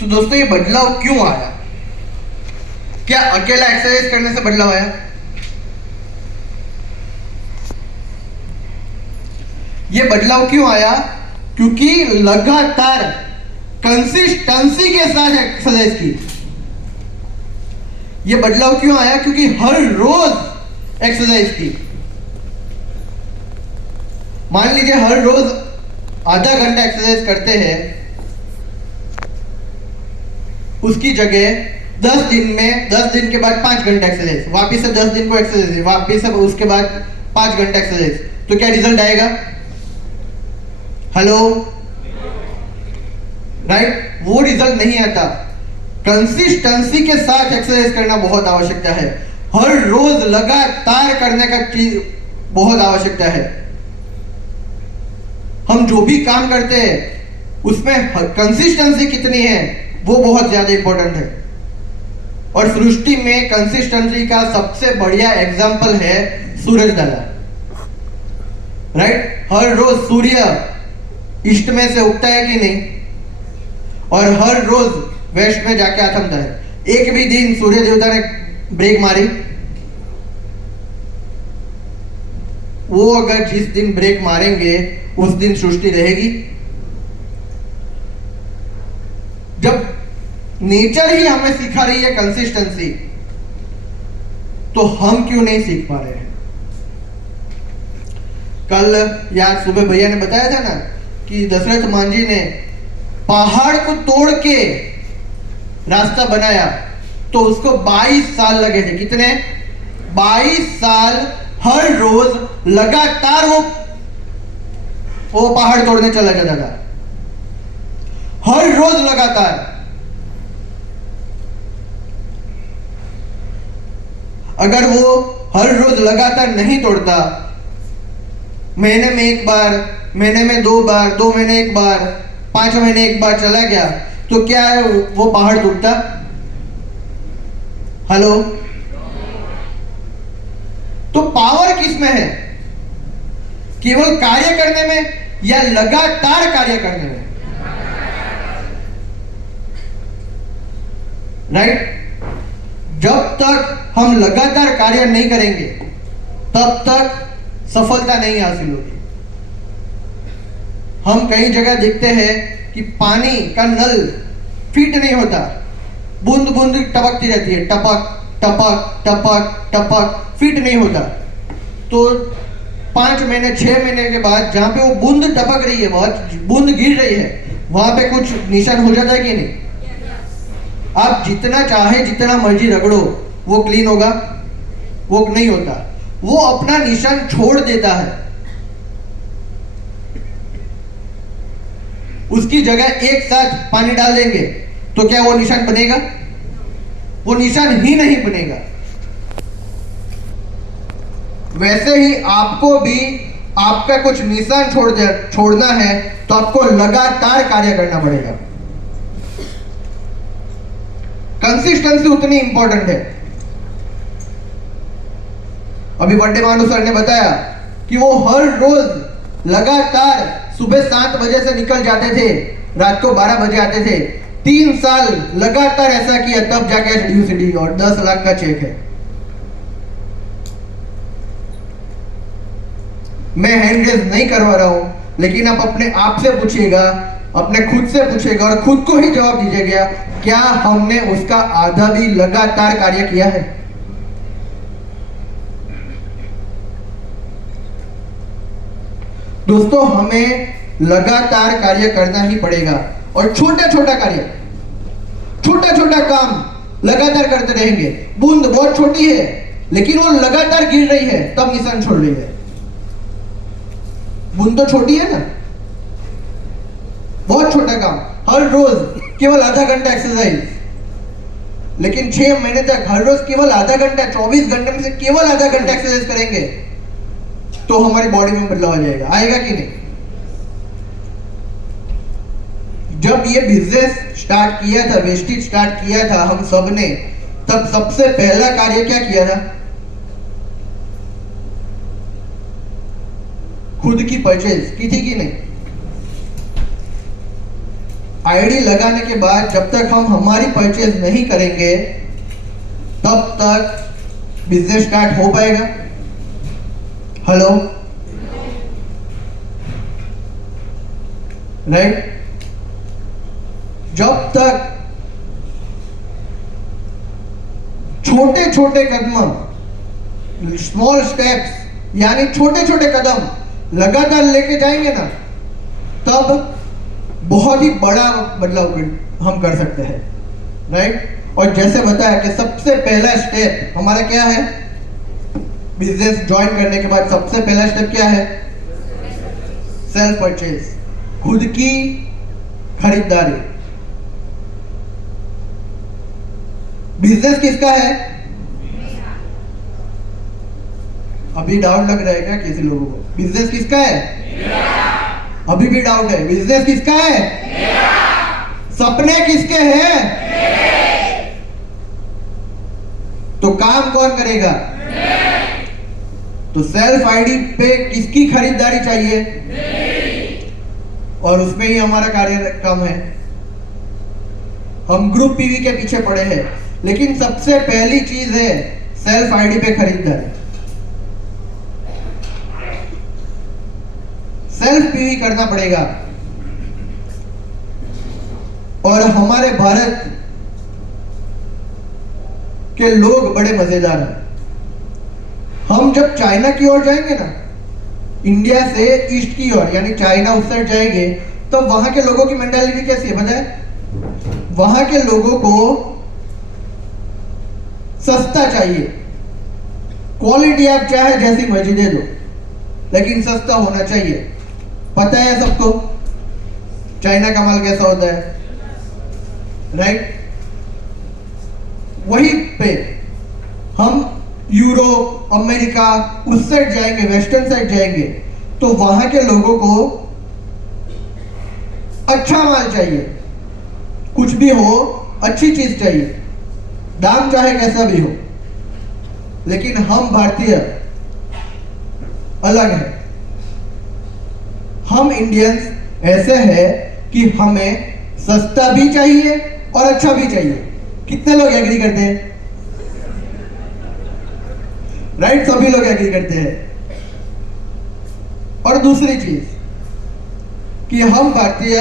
तो दोस्तों ये बदलाव क्यों आया? क्या अकेला एक्सरसाइज करने से बदलाव आया? ये बदलाव क्यों आया? क्योंकि लगातार कंसिस्टेंसी के साथ एक्सरसाइज की। ये बदलाव क्यों आया? क्योंकि हर रोज एक्सरसाइज की। मान लीजिए हर रोज आधा घंटा एक्सरसाइज करते हैं, उसकी जगह 10 दिन में 10 दिन के बाद 5 घंटा एक्सरसाइज, वापिस से 10 दिन को एक्सरसाइज, वापिस से उसके बाद 5 घंटा एक्सरसाइज, तो क्या रिजल्ट आएगा? Hello, right? वो रिजल्ट नहीं आता। कंसिस्टेंसी के साथ एक्सरसाइज करना बहुत आवश्यकता है। हर रोज लगातार करने का चीज बहुत आवश्यकता है। हम जो भी काम करते हैं उसमें कंसिस्टेंसी कितनी है वो बहुत ज्यादा इंपॉर्टेंट है। और सृष्टि में कंसिस्टेंसी का सबसे बढ़िया एग्जांपल है सूरज दादा, राइट? हर रोज सूर्य ईस्ट में से उगता है कि नहीं, और हर रोज वेस्ट में जाके आथमता है। एक भी दिन सूर्य देवता ने ब्रेक मारी? वो अगर जिस दिन ब्रेक मारेंगे उस दिन सृष्टि रहेगी? जब नेचर ही हमें सिखा रही है कंसिस्टेंसी, तो हम क्यों नहीं सीख पा रहे हैं? कल या सुबह भैया ने बताया था ना कि दशरथ मांझी ने पहाड़ को तोड़ के रास्ता बनाया, तो उसको 22 साल लगे थे। कितने? 22 साल हर रोज लगातार वो पहाड़ तोड़ने चला जाता था, हर रोज लगातार। अगर वो हर रोज लगातार नहीं तोड़ता, महीने में एक बार, महीने में 2 बार, 2 महीने एक बार, 5 महीने एक बार चला गया, तो क्या वो पहाड़ टूटता? हेलो? तो पावर किस में है? केवल कार्य करने में या लगातार कार्य करने में? राइट? जब तक हम लगातार कार्य नहीं करेंगे तब तक सफलता नहीं हासिल होगी। हम कई जगह देखते हैं कि पानी का नल फिट नहीं होता, बूंद बूंद टपकती रहती है, टपक टपक टपक टपक, फिट नहीं होता। तो 5 महीने 6 महीने के बाद जहां पे वो बूंद टपक रही है, बहुत बूंद गिर रही है, वहां पे कुछ निशान हो जाता है कि नहीं? आप जितना चाहे जितना मर्जी रगड़ो, वो क्लीन होगा? वो नहीं होता। वो अपना निशान छोड़ देता है। उसकी जगह एक साथ पानी डाल देंगे तो क्या वो निशान बनेगा? वो निशान ही नहीं बनेगा। वैसे ही आपको भी आपका कुछ निशान छोड़ना है तो आपको लगातार कार्य करना पड़ेगा। कंसिस्टेंसी उतनी इंपॉर्टेंट है। अभी बर्थडे मानू सर ने बताया कि वो हर रोज लगातार सुबह 7 बजे से निकल जाते थे, रात को 12 बजे आते थे। 3 साल लगातार ऐसा किया, तब जाके यूसीडी और 10 लाख का चेक है। मैं हैंड रेज नहीं करवा रहा हूं, लेकिन आप अपने आप से पूछिएगा, अपने खुद से पूछिएगा और खुद को ही जवाब दीजिएगा, क्या हमने उसका आधा भी लगातार कार्य किया है? दोस्तों, हमें लगातार कार्य करना ही पड़ेगा। और छोटा छोटा कार्य, छोटा छोटा काम लगातार करते रहेंगे। बूंद बहुत छोटी है लेकिन वो लगातार गिर रही है, तब निशान छोड़ रही है। बूंद तो छोटी है ना, बहुत छोटा काम। हर रोज केवल आधा घंटा एक्सरसाइज, लेकिन 6 महीने तक हर रोज केवल आधा घंटा, 24 घंटे में से केवल आधा घंटा एक्सरसाइज करेंगे तो हमारी बॉडी में बदलाव आ जाएगा। आएगा कि नहीं? जब ये बिजनेस स्टार्ट किया था, वेस्टेज स्टार्ट किया था हम सब ने, तब सबसे पहला कार्य क्या किया था? खुद की परचेज की थी कि नहीं? आईडी लगाने के बाद जब तक हम हमारी परचेज नहीं करेंगे तब तक बिजनेस स्टार्ट हो पाएगा? Hello, right? जब तक छोटे छोटे कदम, स्मॉल स्टेप्स, यानी छोटे छोटे कदम लगातार लेके जाएंगे ना, तब बहुत ही बड़ा बदलाव हम कर सकते हैं, राइट? और जैसे बताया कि सबसे पहला स्टेप हमारा क्या है? बिजनेस ज्वाइन करने के बाद सबसे पहला स्टेप क्या है? सेल्फ परचेज, खुद की खरीदारी। बिजनेस किसका है? अभी डाउट लग रहा है क्या किसी लोगों को? बिजनेस किसका है? अभी भी डाउट है? बिजनेस किसका है? सपने किसके हैं? तो काम कौन करेगा? तो सेल्फ आईडी पे किसकी खरीदारी चाहिए? और उसमें ही हमारा कार्य कम है। हम ग्रुप पीवी के पीछे पड़े हैं, लेकिन सबसे पहली चीज है सेल्फ आईडी पे खरीदारी। सेल्फ पीवी करना पड़ेगा। और हमारे भारत के लोग बड़े मजेदार हैं। हम जब चाइना की ओर जाएंगे ना, इंडिया से ईस्ट की ओर यानी चाइना उस साइड जाएंगे, तो वहां के लोगों की मेंटालिटी कैसी है पता है? वहां के लोगों को सस्ता चाहिए। क्वालिटी आप चाहे जैसी मर्जी दे दो, लेकिन सस्ता होना चाहिए। पता है सबको चाइना का माल कैसा होता है, राइट? वहीं पे हम यूरोप, अमेरिका उस साइड जाएंगे, वेस्टर्न साइड जाएंगे, तो वहां के लोगों को अच्छा माल चाहिए। कुछ भी हो, अच्छी चीज चाहिए, दाम चाहे कैसा भी हो। लेकिन हम भारतीय अलग है। हम इंडियंस ऐसे हैं कि हमें सस्ता भी चाहिए और अच्छा भी चाहिए। कितने लोग एग्री करते हैं? राइट, सभी लोग एग्री करते हैं। और दूसरी चीज कि हम भारतीय,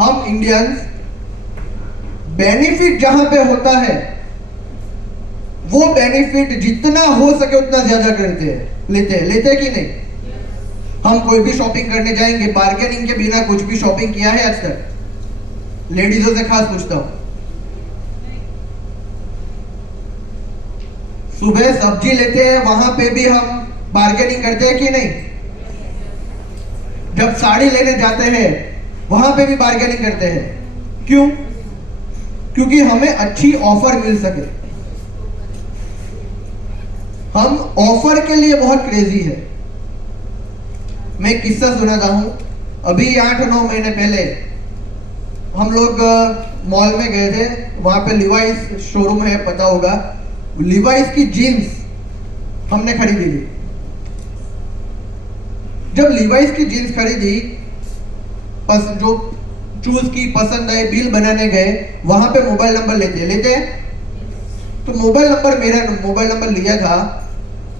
हम इंडियंस, बेनिफिट जहां पे होता है वो बेनिफिट जितना हो सके उतना ज्यादा करते हैं, लेते कि नहीं? हम कोई भी शॉपिंग करने जाएंगे, बार्गेनिंग के बिना कुछ भी शॉपिंग किया है आज तक? लेडीजों से खास पूछता हूं। सुबह सब्जी लेते हैं, वहां पे भी हम बार्गेनिंग करते हैं कि नहीं? जब साड़ी लेने जाते हैं वहां पे भी बार्गेनिंग करते हैं। क्यों? क्योंकि हमें अच्छी ऑफर मिल सके। हम ऑफर के लिए बहुत क्रेजी है। मैं एक किस्सा सुनाता हूं। अभी 8-9 महीने पहले हम लोग मॉल में गए थे। वहां पे लिवाइस शोरूम है, पता होगा। लिवाइस की जीन्स हमने खरीदी थी। जब लिवाइस की जीन्स खरीदी, जो चूज की, पसंद आई, बिल बनाने गए, वहां पे मोबाइल नंबर लेते हैं। तो मोबाइल नंबर, मेरा मोबाइल नंबर लिया था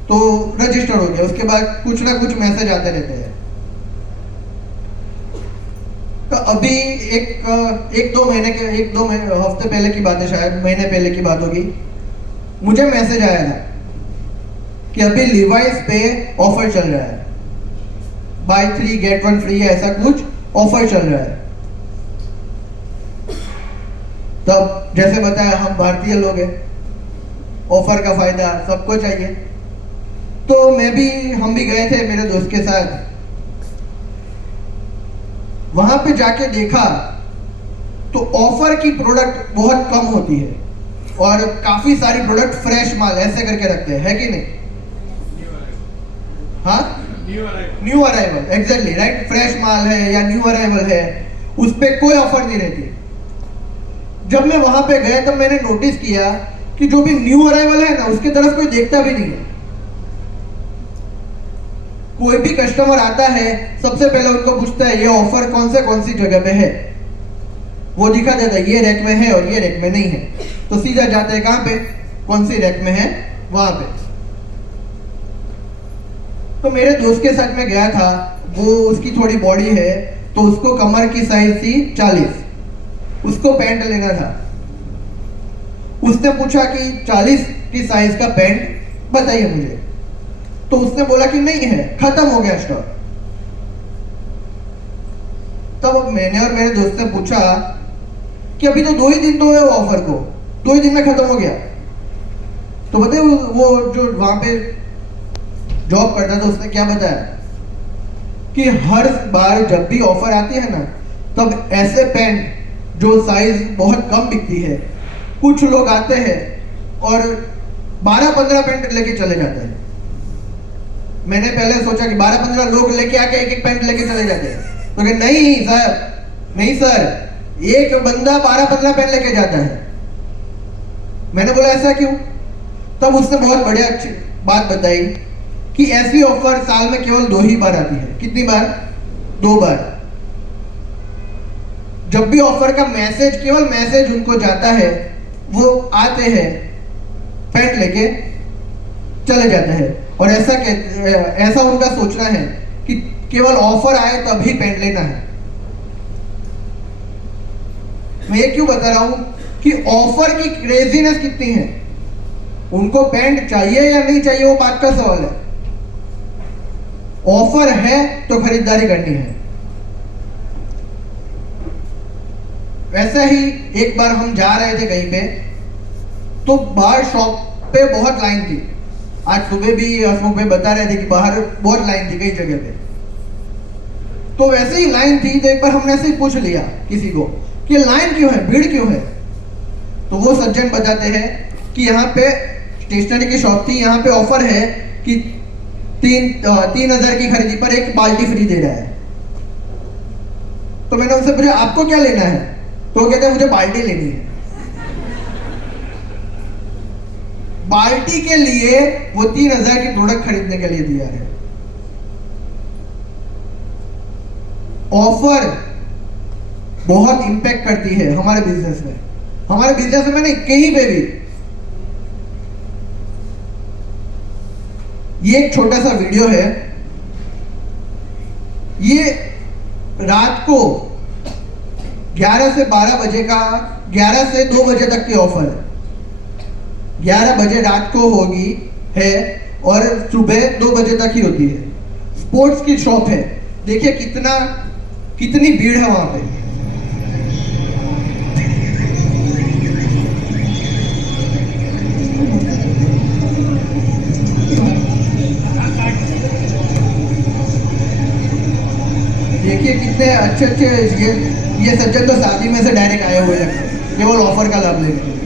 तो रजिस्टर हो गया। उसके बाद कुछ ना कुछ मैसेज आते रहते हैं। तो अभी एक दो हफ्ते पहले की बात है, शायद महीने पहले की बात होगी, मुझे मैसेज आया था कि अभी लिवाइस पे ऑफर चल रहा है, बाय 3 गेट 1 फ्री, ऐसा कुछ ऑफर चल रहा है। तब जैसे बताया, हम भारतीय लोग हैं, ऑफर का फायदा सबको चाहिए। तो हम भी गए थे मेरे दोस्त के साथ। वहां पे जाके देखा तो ऑफर की प्रोडक्ट बहुत कम होती है और काफी सारी प्रोडक्ट फ्रेश माल ऐसे करके रखते हैं, है कि नहीं? हाँ, new arrival, exactly right. Fresh माल है या न्यू अराइवल है, उस पे कोई ऑफर नहीं रहती। जब मैं वहां पे गया तब मैंने नोटिस किया कि जो भी न्यू अराइवल है ना, उसकी तरफ कोई देखता भी नहीं है। कोई भी कस्टमर आता है, सबसे पहले उनको पूछता है ये ऑफर कौन सी जगह पे है। वो दिखा देता है ये रैक में है और ये रैक में नहीं है, तो सीधा जाते हैं कहाँ पे, कौन सी रैक में है वहां पे। तो मेरे दोस्त के साथ में गया था, वो उसकी थोड़ी बॉडी है, तो उसको कमर की साइज थी 40, उसको पैंट लेना था। उसने पूछा कि 40 की साइज का पैंट बताइए मुझे, तो उसने बोला कि नहीं है, खत्म हो गया स्टॉक। तब मैंने और मेरे दोस्त ने पूछा कि अभी तो 2 ही दिन तो है वो ऑफर को, 2 ही दिन में खत्म हो गया। तो बताइए वो जो वहां पे जॉब करता था उसने क्या बताया कि हर बार जब भी ऑफर आती है ना, तब ऐसे पैंट जो साइज बहुत कम बिकती है, कुछ लोग आते हैं और 12-15 पैंट लेके चले जाते हैं। मैंने पहले सोचा कि 12-15 लोग लेके आके एक एक पैंट लेके चले जाते हैं, तो कि नहीं सर, नहीं सर, एक बंदा 12-15 पैंट लेके जाता है। मैंने बोला ऐसा क्यों? तब उसने बहुत बढ़िया अच्छी बात बताई कि ऐसी ऑफर साल में केवल 2 ही बार आती है। कितनी बार? 2 बार। जब भी ऑफर का मैसेज, केवल मैसेज उनको जाता है, वो आते हैं, पैंट लेके चले जाते हैं। और ऐसा उनका सोचना है कि केवल ऑफर आए तभी पैंट लेना है। मैं ये क्यों बता रहा हूं कि ऑफर की क्रेजीनेस कितनी है। उनको पैंट चाहिए या नहीं चाहिए वो बात का सवाल है, ऑफर है तो खरीदारी करनी है। वैसे ही एक बार हम जा रहे थे कहीं पे, तो बाहर शॉप पे बहुत लाइन थी। आज सुबह भी हसमुख भाई बता रहे थे कि बाहर बहुत लाइन थी कई जगह पे। तो वैसे ही लाइन थी, तो एक बार हमने ऐसे ही पूछ लिया किसी को कि लाइन क्यों है, भीड़ क्यों है। तो वो सज्जन बताते हैं कि यहाँ पे स्टेशनरी की शॉप थी, यहाँ पे ऑफर है कि 3,000 की खरीदी पर एक बाल्टी फ्री दे रहा है। तो मैंने उनसे पूछा आपको क्या लेना है, तो वो कहते हैं मुझे बाल्टी लेनी है। बाल्टी के लिए वो 3,000 की प्रोडक्ट खरीदने के लिए तैयार है। ऑफर बहुत इंपैक्ट करती है हमारे बिजनेस में, हमारे बिजनेस में नहीं, कहीं पे भी। ये एक छोटा सा वीडियो है, ये रात को 11 से 12 बजे का, 11 से 2 बजे तक की ऑफर है। 11 बजे रात को होगी है और सुबह 2 बजे तक ही होती है। स्पोर्ट्स की शॉप है, देखिए कितनी भीड़ है वहां पे। देखिए कितने अच्छे ये सज्जन तो शादी में से डायरेक्ट आए हुए हैं केवल ऑफर का लाभ लेने के लिए।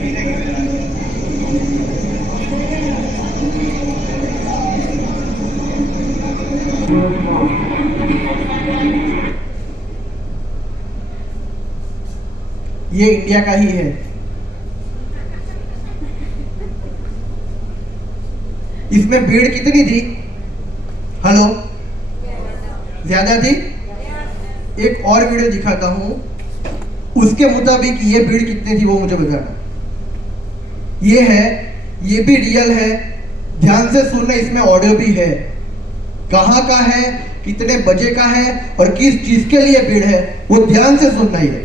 ये इंडिया का ही है। इसमें भीड़ कितनी थी? हेलो, ज्यादा थी? एक और वीडियो दिखाता हूं, उसके मुताबिक ये भीड़ कितनी थी वो मुझे बताना। ये है, ये भी रियल है, ध्यान से सुनना, इसमें ऑडियो भी है। कहां का है, कितने बजे का है और किस चीज के लिए भीड़ है, वो ध्यान से सुनना ही है।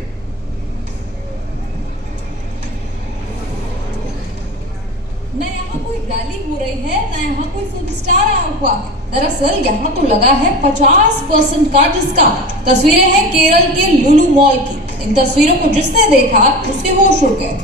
न यहाँ कोई रैली हो रही है, न यहाँ कोई सुपरस्टार आया हुआ है। दरअसल यहाँ तो लगा है 50% का डिस्काउंट। तस्वीरें हैं केरल के लुलु मॉल की। इन तस्वीरों को जिसने देखा उसके होश उड़ गए।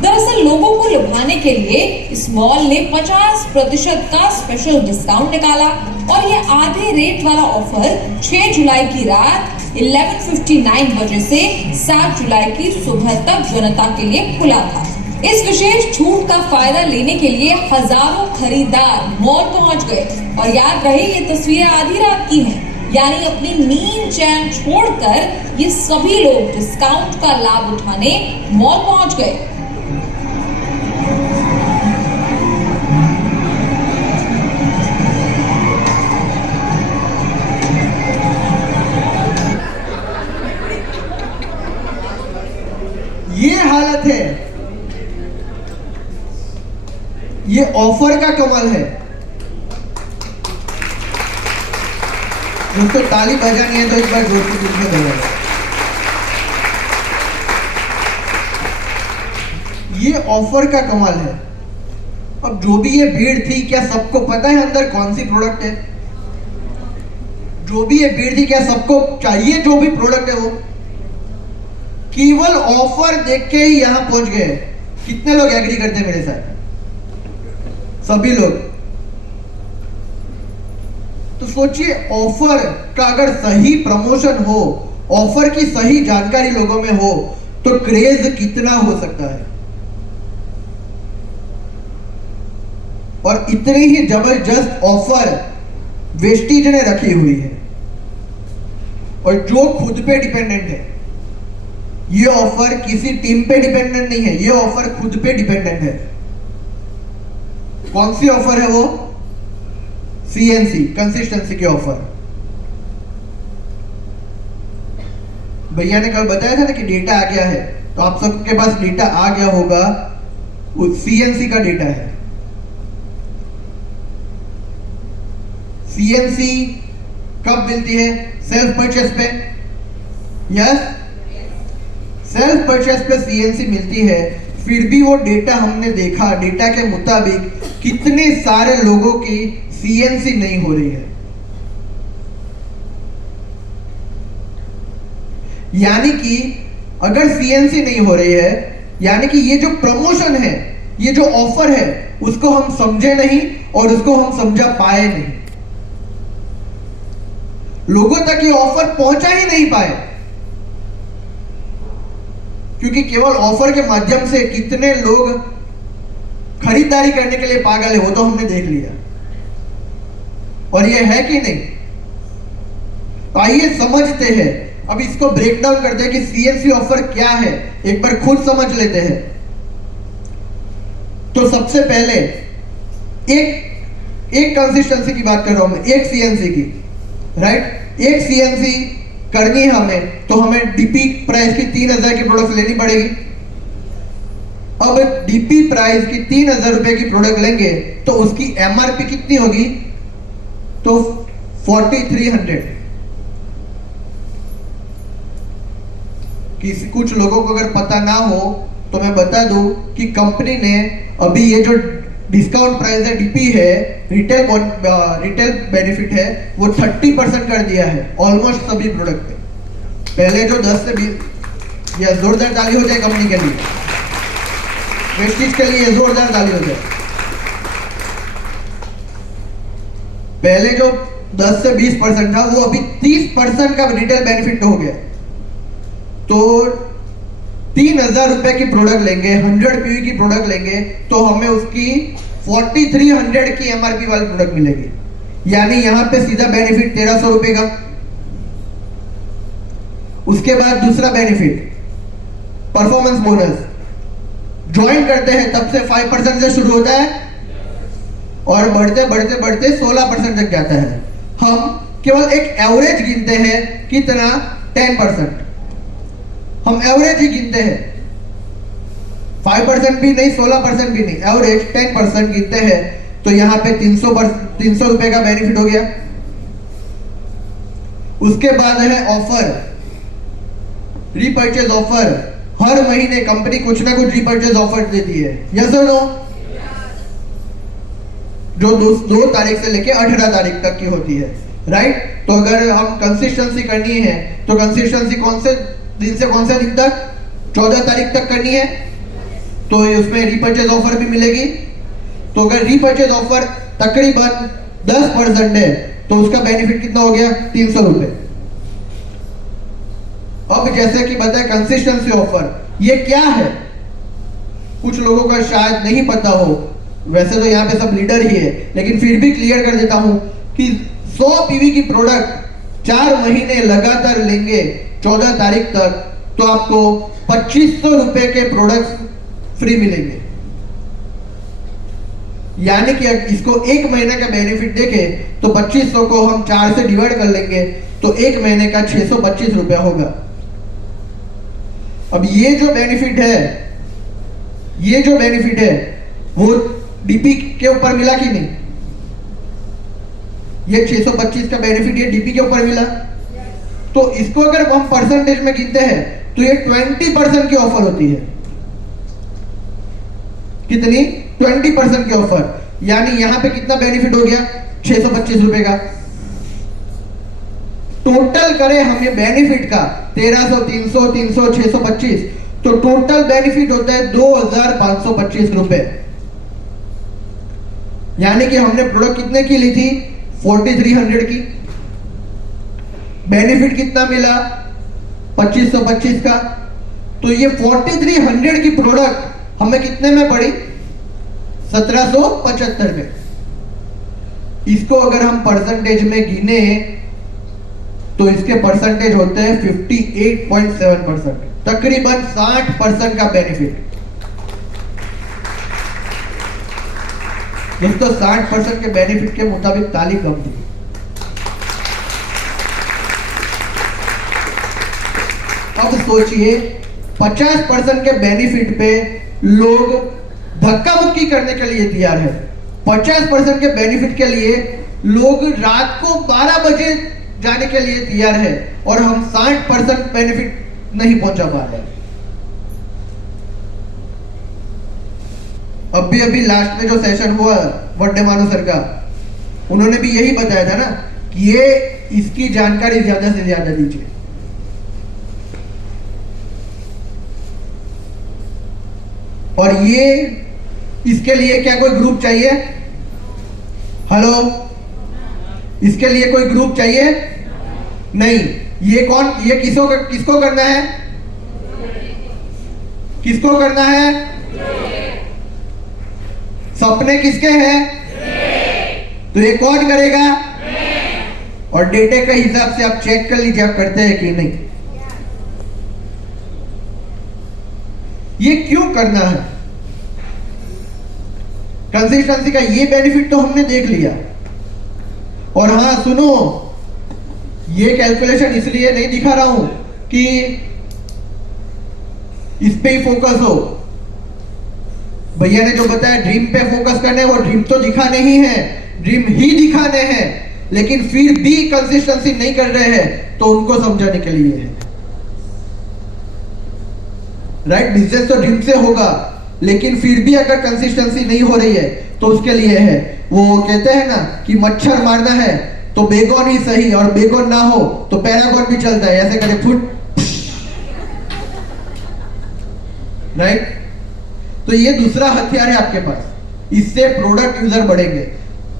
दरअसल लोगों को लुभाने के लिए इस मॉल ने 50% का स्पेशल डिस्काउंट निकाला और ये आधे रेट वाला ऑफर 6 जुलाई की रात 11:59 बजे से 7 जुलाई की सुबह तक जनता के लिए खुला था। इस विशेष छूट का फायदा लेने के लिए हजारों खरीदार मॉल पहुंच गए। और याद रहे ये तस्वीरें आधी रात की हैं, यानी अपनी नींद चैन छोड़कर ये सभी लोग डिस्काउंट का लाभ उठाने मॉल पहुंच गए। ये ऑफर का कमाल है। दोस्तों ताली बजानी है तो एक बार जोर से दिल में बजाओ। ये ऑफर का कमाल है। अब जो भी ये भीड़ थी, क्या सबको पता है अंदर कौन सी प्रोडक्ट है? जो भी ये भीड़ थी, क्या सबको चाहिए जो भी प्रोडक्ट है वो? केवल ऑफर देख के ही यहां पहुंच गए। कितने लोग एग्री करते हैं मेरे साथ? सभी लोग। तो सोचिए, ऑफर का अगर सही प्रमोशन हो, ऑफर की सही जानकारी लोगों में हो, तो क्रेज कितना हो सकता है। और इतने ही जबरदस्त ऑफर वेस्टीज ने रखी हुई है, और जो खुद पे डिपेंडेंट है। ये ऑफर किसी टीम पे डिपेंडेंट नहीं है, ये ऑफर खुद पे डिपेंडेंट है। कौन सी ऑफर है वो? CNC, कंसिस्टेंसी की ऑफर। भैया ने कल बताया था ना कि डेटा आ गया है, तो आप सबके पास डेटा आ गया होगा, वो CNC का डेटा है। CNC कब मिलती है? सेल्फ परचेस पे। यस, सेल्फ परचेस पे CNC मिलती है। फिर भी वो डेटा हमने देखा, डेटा के मुताबिक कितने सारे लोगों की CNC नहीं हो रही है। यानी कि अगर CNC नहीं हो रही है, यानी कि ये जो प्रमोशन है, ये जो ऑफर है, उसको हम समझे नहीं और उसको हम समझा पाए नहीं। लोगों तक ये ऑफर पहुंचा ही नहीं पाए, क्योंकि केवल ऑफर के माध्यम से कितने लोग खरीदारी करने के लिए पागल है, वो तो हमने देख लिया। और ये है कि नहीं? तो आइए समझते हैं, अब इसको ब्रेक डाउन करते हैं कि CNC ऑफर क्या है, एक बार खुद समझ लेते हैं। तो सबसे पहले एक कंसिस्टेंसी की बात कर रहा हूं मैं, एक CNC की, राइट? एक CNC करनी है हमें, तो हमें DP प्राइस की 3000 की प्रोडक्ट लेनी पड़ेगी। अब DP प्राइस की 3000 रुपए की प्रोडक्ट लेंगे तो उसकी MRP कितनी होगी? तो 4300। किसी कुछ लोगों को अगर पता ना हो तो मैं बता दूं कि कंपनी ने अभी ये जो डिस्काउंट प्राइस है, DP है, रिटेल बेनिफिट है, वो 30% कर दिया है ऑलमोस्ट सभी प्रोडक्ट पे। पहले जो 10 से 20, या जोरदार ताली हो जाए कंपनी के लिए, वेस्टीज के लिए जोरदार ताली हो जाए। पहले जो 10 से 20% था, वो अभी 30% का रिटेल बेनिफिट हो गया। तो 3000 रुपए की प्रोडक्ट लेंगे, 100 PV की प्रोडक्ट लेंगे, तो हमें उसकी 4300 की MRP वाली प्रोडक्ट मिलेगी। यानी यहां पे सीधा बेनिफिट 1300 रुपए का। उसके बाद दूसरा बेनिफिट, परफॉर्मेंस बोनस। ज्वाइन करते हैं तब से 5% से शुरू होता है और बढ़ते बढ़ते बढ़ते 16% तक जाता है। हम केवल एक एवरेज गिनते हैं, कितना? 10%। हम एवरेज ही गिनते हैं, 5% भी नहीं, 16% भी नहीं, एवरेज 10% गिनते हैं। तो यहां पे 300 रुपए का बेनिफिट हो गया। उसके बाद है ऑफर, रीपर्चेज ऑफर। हर महीने कंपनी कुछ ना कुछ रीपर्चेज ऑफर देती है, यस और नो? जो 2 तारीख से लेके 18 तारीख तक की होती है, राइट? तो अगर हम कंसिस्टेंसी करनी है, तो कंसिस्टेंसी कौन से दिन से कौन सा दिन तक? 14 तारीख तक करनी है, तो उसमें रीपर्चेज ऑफर भी मिलेगी। तो अगर रीपर्चेज ऑफर तकरीबन 10% है, तो उसका बेनिफिट कितना हो गया? 300 रुपए। अब जैसे कि बताया कंसिस्टेंसी ऑफर, ये क्या है? कुछ लोगों का शायद नहीं पता हो, वैसे तो यहाँ पे सब लीडर ही है, लेकिन फिर भी क्लियर कर देता हूं कि 100 PV की प्रोडक्ट 4 महीने लगातार लेंगे 14 तारीख तक, तो आपको 2500 रुपए के प्रोडक्ट फ्री मिलेंगे। यानी कि इसको 1 महीने का बेनिफिट देखें तो 2500 को हम 4 से डिवाइड कर लेंगे, तो 1 महीने का 625 रुपया होगा। अब ये जो बेनिफिट है वो डीपी के ऊपर मिला कि नहीं? ये 625 का बेनिफिट ये डीपी के ऊपर मिला। तो इसको अगर हम परसेंटेज में गिनते हैं तो ये 20% की ऑफर होती है। कितनी? 20% की ऑफर। यानी यहां पे कितना बेनिफिट हो गया? 625 रुपए का। टोटल करें हम ये बेनिफिट का 1300, 300, 300, 625, तो टोटल बेनिफिट होता है 2525 रुपए। यानी कि हमने प्रोडक्ट कितने की ली थी? 4300 की। बेनिफिट कितना मिला? 2525 का। तो ये 4300 की प्रोडक्ट हमें कितने में पड़ी? 1775 में। इसको अगर हम परसेंटेज में गिने तो इसके परसेंटेज होते हैं 58.7%, तकरीबन 60% का बेनिफिट। दोस्तों 60% के बेनिफिट के मुताबिक ताली कम दी। अब सोचिए 50% के बेनिफिट पे लोग धक्का मुक्की करने के लिए तैयार है। 50% के बेनिफिट के लिए लोग रात को 12 बजे जाने के लिए तैयार है और हम 60% बेनिफिट नहीं पहुंचा पा रहे। अभी लास्ट में जो सेशन हुआ वड्डे मानो सर का, उन्होंने भी यही बताया था ना कि ये इसकी जानकारी ज्यादा से ज्यादा दीजिए। और ये इसके लिए क्या कोई ग्रुप चाहिए? हेलो, इसके लिए कोई ग्रुप चाहिए? नहीं। ये कौन, ये किसको करना है? किसको करना है? सपने किसके हैं? तो ये कौन करेगा? और डेटे के हिसाब से आप चेक कर लीजिए आप करते हैं कि नहीं। ये क्यों करना है? कंसिस्टेंसी का ये बेनिफिट तो हमने देख लिया। और हाँ सुनो, ये कैलकुलेशन इसलिए नहीं दिखा रहा हूं कि इस पे ही फोकस हो। भैया ने जो बताया ड्रीम पे फोकस करने, वो ड्रीम तो दिखाने ही है, ड्रीम ही दिखाने हैं, लेकिन फिर भी कंसिस्टेंसी नहीं कर रहे हैं तो उनको समझाने के लिए है। राइट, बिजनेस तो ड्रीम से होगा, लेकिन फिर भी अगर कंसिस्टेंसी नहीं हो रही है तो उसके लिए है। वो कहते हैं ना कि मच्छर मारना है तो बेगोन ही सही, और बेगोन ना हो तो पैरागोन भी चलता है, ऐसे करे फुट। राइट, तो ये दूसरा हथियार है आपके पास, इससे प्रोडक्ट यूजर बढ़ेंगे।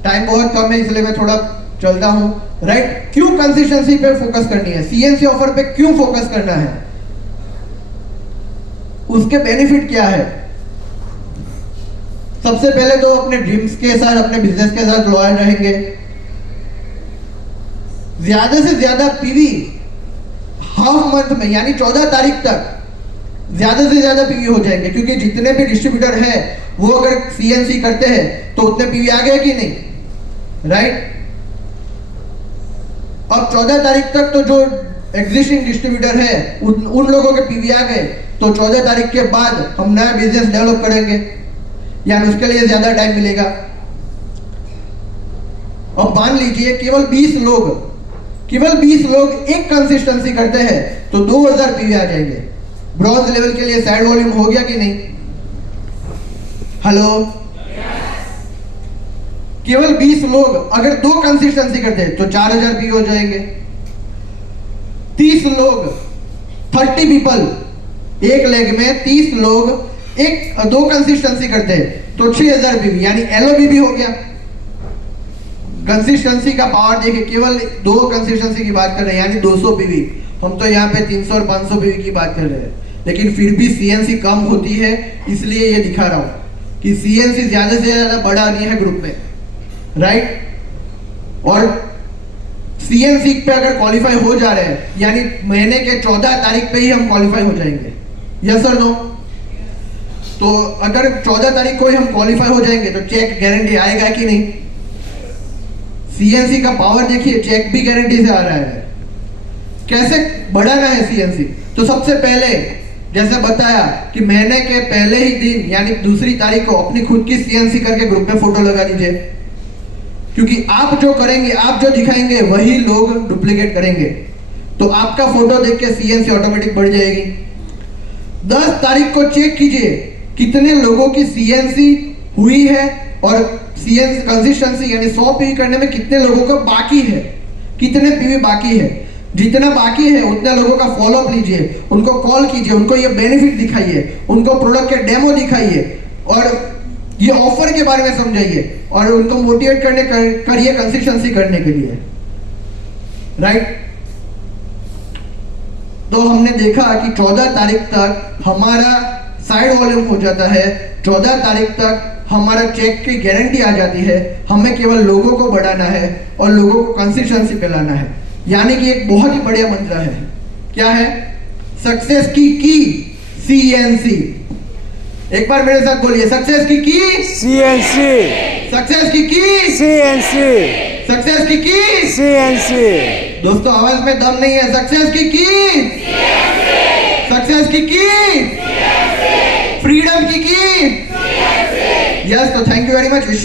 टाइम बहुत कम है इसलिए मैं थोड़ा चलता हूं। राइट, क्यों कंसिस्टेंसी पे फोकस करनी है? सीएनसी ऑफर पे क्यों फोकस करना है? उसके बेनिफिट क्या है? सबसे पहले तो अपने ड्रीम्स के साथ, अपने बिजनेस के साथ लॉयल रहेंगे। ज्यादा से ज्यादा पीवी हाफ मंथ में यानी 14 तारीख तक ज्यादा से ज्यादा पीवी हो जाएंगे, क्योंकि जितने भी डिस्ट्रीब्यूटर है वो अगर सीएनसी करते हैं तो उतने पीवी आ गए कि नहीं? राइट, अब 14 तारीख तक तो जो एग्जिस्टिंग डिस्ट्रीब्यूटर है उन लोगों के पीवी आ गए, तो 14 तारीख के बाद हम नया बिजनेस डेवलप करेंगे, यानी उसके लिए ज्यादा टाइम मिलेगा। अब मान लीजिए केवल 20 लोग एक कंसिस्टेंसी करते हैं तो 2000 पीवी आ जाएंगे। ब्रॉन्ज लेवल के लिए साइड वॉल्यूम हो गया कि नहीं? हेलो, केवल 20 लोग अगर 2 कंसिस्टेंसी करते हैं तो 4000 पीवी हो जाएंगे। 30 लोग, 30 पीपल एक लेग में 30 लोग 2 कंसिस्टेंसी करते हैं तो 6000 पीवी, यानी एलओबी भी हो गया। कंसिस्टेंसी का पावर देखिए, केवल 2 कंसिस्टेंसी की बात कर रहे हैं यानी 200 पीवी। हम तो यहाँ पे 300 और 500 पीवी की बात कर रहे हैं, लेकिन फिर भी सीएनसी कम होती है, इसलिए ये दिखा रहा हूं कि सीएनसी ज्यादा से ज्यादा बड़ा नहीं है ग्रुप में। राइट, और सीएनसी पे अगर क्वालिफाई हो जा रहे हैं यानी महीने के 14 तारीख पे ही हम क्वालिफाई हो जाएंगे। यस और नो? तो अगर 14 तारीख को ही हम क्वालिफाई हो जाएंगे तो चेक गारंटी आएगा कि नहीं? सीएनसी का पावर देखिए, चेक भी गारंटी से आ रहा है। कैसे बढ़ाना है सीएनसी? तो सबसे पहले जैसे बताया कि महीने के पहले ही दिन यानी 2 तारीख को अपनी खुद की सीएनसी करके ग्रुप में फोटो लगा दीजिए, क्योंकि आप जो करेंगे, आप जो दिखाएंगे वही लोग डुप्लीकेट करेंगे। तो आपका फोटो देख के सीएनसी ऑटोमेटिक बढ़ जाएगी। 10 तारीख को चेक कीजिए कितने लोगों की सीएनसी हुई है और सीएनसी कंसिस्टेंसी यानी 100 पीवी करने में कितने लोगों का बाकी है, कितने पीवी बाकी है। जितना बाकी है उतने लोगों का फॉलोअप लीजिए, उनको कॉल कीजिए, उनको ये बेनिफिट दिखाइए, उनको प्रोडक्ट के डेमो दिखाइए और ये ऑफर के बारे में समझाइए और उनको मोटिवेट करिए कंसिस्टेंसी करने के लिए, राइट। तो हमने देखा कि 14 तारीख तक हमारा साइड वॉल्यूम हो जाता है, 14 तारीख तक हमारा चेक की गारंटी आ जाती है। हमें केवल लोगों को बढ़ाना है और लोगों को कंसिस्टेंसी पे लाना है, यानी कि एक बहुत ही बढ़िया मंत्र है। क्या है? सक्सेस की सीएनसी। एक बार मेरे साथ बोलिए, सक्सेस की CNC, सक्सेस की CNC, सक्सेस की CNC। दोस्तों आवाज में दम नहीं है। सक्सेस की सक्सेस की फ्रीडम की यस। तो थैंक यू वेरी मच।